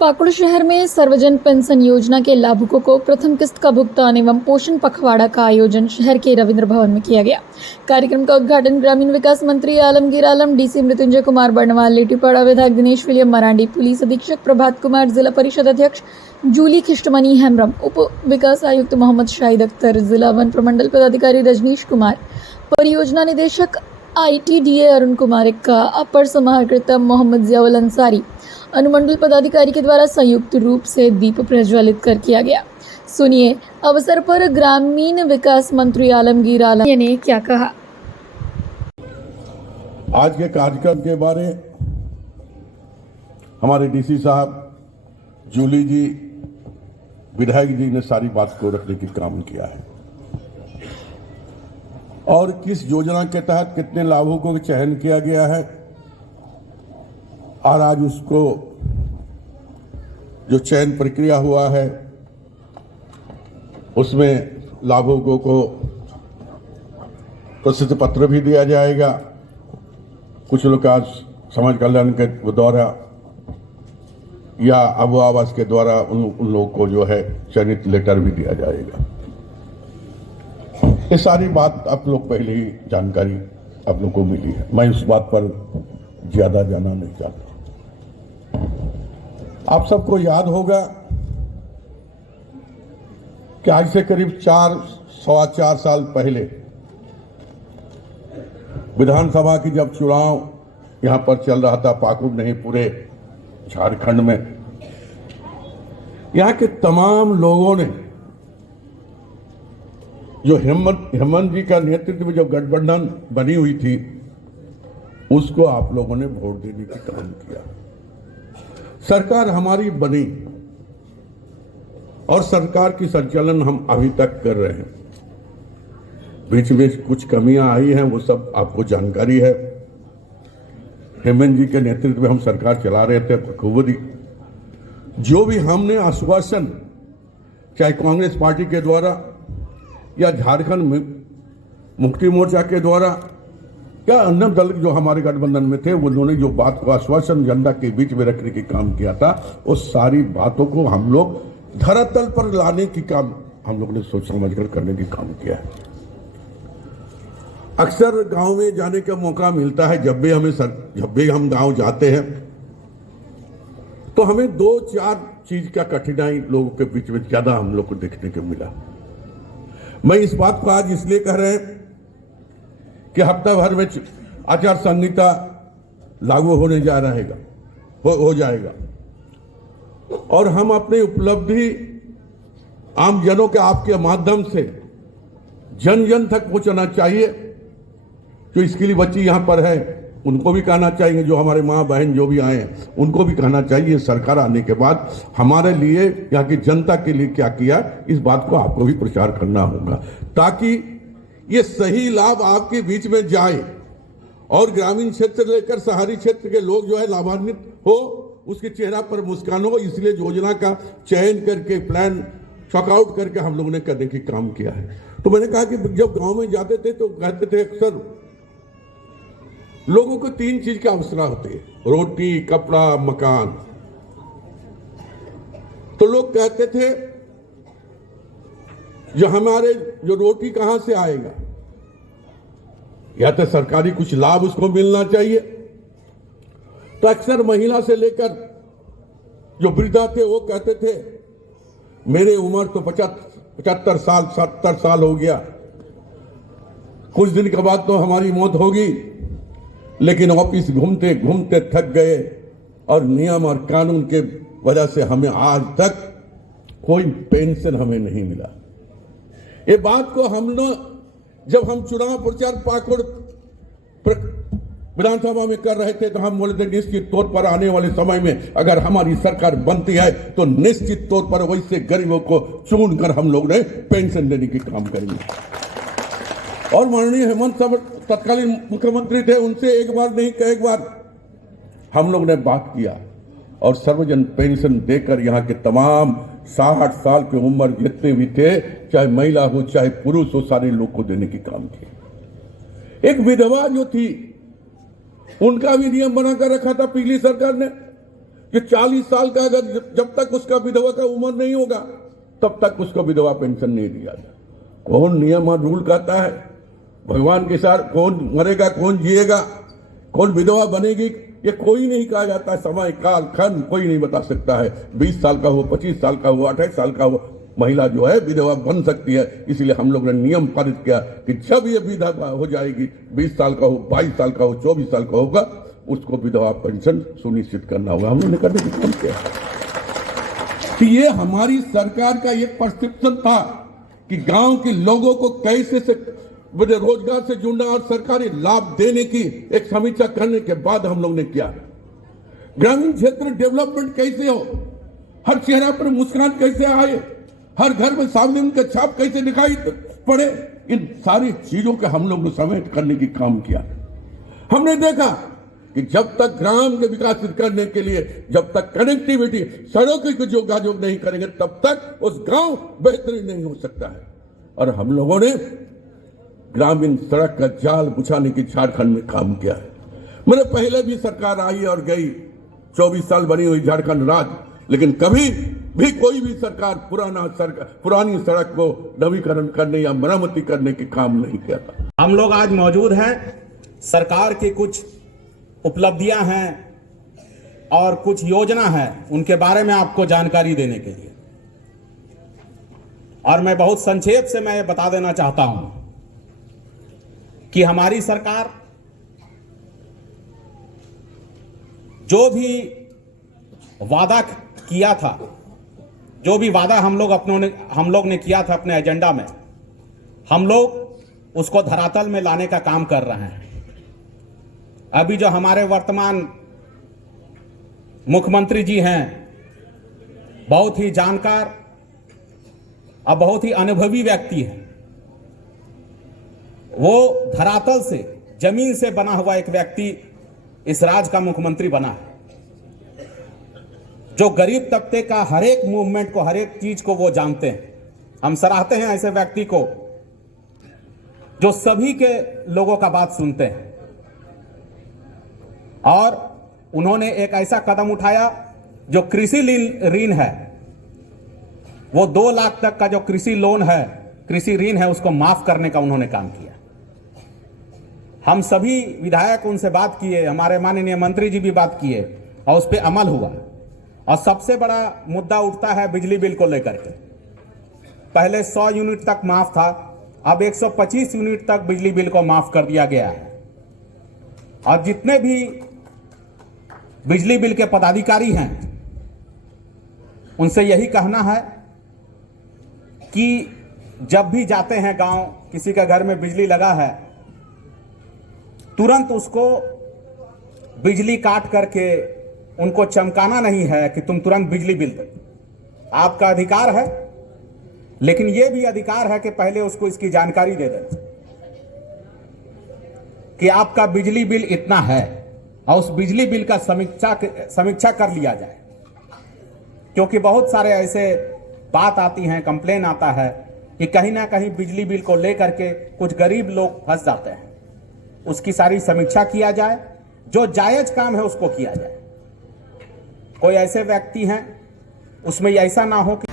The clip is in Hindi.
पाकुड़ शहर में सर्वजन पेंशन योजना के लाभुकों को प्रथम किस्त का भुगतान एवं पोषण पखवाड़ा का आयोजन शहर के रविंद्र भवन में किया गया। कार्यक्रम का उद्घाटन ग्रामीण विकास मंत्री आलमगीर आलम, डीसी मृत्युंजय कुमार बर्णवाल, लिट्टीपाड़ा विधायक दिनेश विलियम मरांडी, पुलिस अधीक्षक प्रभात कुमार, जिला परिषद अध्यक्ष जूली खिष्टमनी हेम्ब्रम, उप विकास आयुक्त मोहम्मद शाहिद अख्तर, जिला वन प्रमंडल पदाधिकारी रजनीश कुमार, परियोजना निदेशक ITDA अरुण कुमार इक्का, अपर समाहर्ता मोहम्मद जियाउल अंसारी, अनुमंडल पदाधिकारी के द्वारा संयुक्त रूप से दीप प्रज्वलित कर किया गया। सुनिए अवसर पर ग्रामीण विकास मंत्री आलमगीर आलम ने क्या कहा। आज के कार्यक्रम के बारे हमारे डीसी साहब, जूली जी, विधायक जी ने सारी बात को रखने की काम किया है और किस योजना के तहत कितने लाभुकों का चयन किया गया है और आज उसको जो चयन प्रक्रिया हुआ है उसमें लाभुकों को प्रसिद्ध पत्र भी दिया जाएगा। कुछ लोग आज समाज कल्याण के द्वारा या आबो आवास के द्वारा उन लोगों को जो है चयनित लेटर भी दिया जाएगा। ये सारी बात आप लोग पहले ही जानकारी आप लोग को मिली है, मैं उस बात पर ज्यादा जाना नहीं चाहता। आप सबको याद होगा कि आज से करीब 4-4.25 साल पहले विधानसभा की जब चुनाव यहां पर चल रहा था, पाकुड़ नहीं पूरे झारखंड में, यहां के तमाम लोगों ने जो हेमंत जी का नेतृत्व में जो गठबंधन बनी हुई थी उसको आप लोगों ने वोट देने का काम किया। सरकार हमारी बनी और सरकार की संचालन हम अभी तक कर रहे हैं। बीच में कुछ कमियां आई हैं, वो सब आपको जानकारी है। हेमंत जी के नेतृत्व में हम सरकार चला रहे थे बखूबी। जो भी हमने आश्वासन चाहे कांग्रेस पार्टी के द्वारा या झारखंड मुक्ति मोर्चा के द्वारा या अन्य दल जो हमारे गठबंधन में थे, उन्होंने जो बात को आश्वासन जनता के बीच में रखने की काम किया था, वो सारी बातों को हम लोग धरातल पर लाने की काम हम लोग ने सोच समझ कर करने की काम किया है। अक्सर गांव में जाने का मौका मिलता है, जब भी हम गांव जाते हैं तो हमें 2-4 चीज का कठिनाई लोगों के बीच में ज्यादा हम लोग को देखने को मिला। मैं इस बात को आज इसलिए कह रहे हैं कि हफ्ता भर में आचार संहिता लागू होने जा रहेगा हो जाएगा और हम अपनी उपलब्धि आम जनों के आपके माध्यम से जन जन तक पहुंचाना चाहिए। जो इसके लिए बच्ची यहां पर है उनको भी कहना चाहिए, जो हमारे माँ बहन जो भी आए हैं उनको भी कहना चाहिए सरकार आने के बाद हमारे लिए यहाँ की जनता के लिए क्या किया, इस बात को आपको भी प्रचार करना होगा ताकि ये सही लाभ आपके बीच में जाए और ग्रामीण क्षेत्र लेकर शहरी क्षेत्र के लोग जो है लाभान्वित हो, उसके चेहरा पर मुस्कान हो। इसलिए योजना का चयन करके प्लान चॉकआउट करके हम लोगों ने करने की काम किया है। तो मैंने कहा कि जब गांव में जाते थे तो कहते थे अक्सर लोगों को 3 चीज की आवश्यकता होती है, रोटी, कपड़ा, मकान। तो लोग कहते थे जो रोटी कहां से आएगा, या तो सरकारी कुछ लाभ उसको मिलना चाहिए। तो अक्सर महिला से लेकर जो वृद्धा थे वो कहते थे मेरे उम्र तो 75 साल 70 साल हो गया, कुछ दिन के बाद तो हमारी मौत होगी, लेकिन ऑफिस घूमते घूमते थक गए और नियम और कानून के वजह से हमें आज तक कोई पेंशन हमें नहीं मिला। ये बात को हम लोग जब हम चुनाव प्रचार पाकुड़ विधानसभा में कर रहे थे तो हम बोले थे निश्चित तौर पर आने वाले समय में अगर हमारी सरकार बनती है तो निश्चित तौर पर वैसे गरीबों को चुनकर हम लोग ने पेंशन देने की काम करेंगे। और माननीय हेमंत साहब तत्कालीन मुख्यमंत्री थे, उनसे एक बार नहीं कई बार हम लोग ने बात किया और सर्वजन पेंशन देकर यहाँ के तमाम 60 साल की उम्र जितने भी थे, चाहे महिला हो चाहे पुरुष हो, सारे लोग को देने की काम किया। एक विधवा जो थी उनका भी नियम बनाकर रखा था पिछली सरकार ने, कि 40 साल का अगर जब तक उसका विधवा का उम्र नहीं होगा तब तक उसको विधवा पेंशन नहीं दिया जाए। कौन नियम और रूल कहता है? भगवान के साथ कौन मरेगा, कौन जिएगा, कौन विधवा बनेगी, ये कोई नहीं कहा जाता। समय काल खंड कोई नहीं बता सकता है। 20 साल का हो, 25 साल का हो, 28 साल का हो, महिला जो है विधवा बन सकती है। इसलिए हम लोग ने नियम पारित किया कि जब ये विधवा हो जाएगी, 20 साल का हो, 22 साल का हो, 24 साल का होगा, उसको विधवा पेंशन सुनिश्चित करना होगा। हम लोगों ने करने की काम किया। तो ये हमारी सरकार का एक परसेप्शन था कि गांव के लोगों को कैसे से रोजगार से जुड़ना और सरकारी लाभ देने की एक समीक्षा करने के बाद हम लोग ने किया। ग्रामीण क्षेत्र डेवलपमेंट कैसे हो, हर चेहरा पर मुस्कान कैसे आए, हर घर में सामने उनका छाप कैसे दिखाई पड़े, इन सारी चीजों के हम लोग ने समेट करने की काम किया। हमने देखा कि जब तक ग्राम के विकासित करने के लिए, जब तक कनेक्टिविटी, सड़कों की जोगाजोग नहीं करेंगे, तब तक उस गांव बेहतरीन नहीं हो सकता है। और हम लोगों ने ग्रामीण सड़क का जाल बिछाने की झारखंड में काम किया है। मेरे पहले भी सरकार आई और गई, 24 साल बनी हुई झारखंड राज्य, लेकिन कभी भी कोई भी सरकार पुरानी सड़क को नवीकरण करने या मरम्मती करने के काम नहीं किया था। हम लोग आज मौजूद हैं, सरकार की कुछ उपलब्धियां हैं और कुछ योजना है, उनके बारे में आपको जानकारी देने के लिए। और मैं बहुत संक्षेप से मैं बता देना चाहता हूं कि हमारी सरकार जो भी वादा किया था, जो भी वादा हम लोग ने किया था अपने एजेंडा में, हम लोग उसको धरातल में लाने का काम कर रहे हैं। अभी जो हमारे वर्तमान मुख्यमंत्री जी हैं, बहुत ही जानकार और बहुत ही अनुभवी व्यक्ति हैं। वो धरातल से, जमीन से बना हुआ एक व्यक्ति इस राज्य का मुख्यमंत्री बना है, जो गरीब तबके का हर एक मूवमेंट को, हर एक चीज को वो जानते हैं। हम सराहते हैं ऐसे व्यक्ति को जो सभी के लोगों का बात सुनते हैं। और उन्होंने एक ऐसा कदम उठाया जो कृषि ऋण है, वो 2 लाख तक का जो कृषि लोन है, कृषि ऋण है, उसको माफ करने का उन्होंने काम किया। हम सभी विधायक उनसे बात किए, हमारे माननीय मंत्री जी भी बात किए और उस पर अमल हुआ। और सबसे बड़ा मुद्दा उठता है बिजली बिल को लेकर के। पहले 100 यूनिट तक माफ था, अब 125 यूनिट तक बिजली बिल को माफ कर दिया गया है। और जितने भी बिजली बिल के पदाधिकारी हैं, उनसे यही कहना है कि जब भी जाते हैं गांव, किसी का घर में बिजली लगा है, तुरंत उसको बिजली काट करके उनको चमकाना नहीं है कि तुम तुरंत बिजली बिल दो। आपका अधिकार है, लेकिन यह भी अधिकार है कि पहले उसको इसकी जानकारी दे दें कि आपका बिजली बिल इतना है, और उस बिजली बिल का समीक्षा कर लिया जाए। क्योंकि बहुत सारे ऐसे बात आती हैं, कंप्लेन आता है कि कहीं ना कहीं बिजली बिल को लेकर के कुछ गरीब लोग फंस जाते हैं। उसकी सारी समीक्षा किया जाए, जो जायज काम है उसको किया जाए। कोई ऐसे व्यक्ति हैं, उसमें ऐसा ना हो कि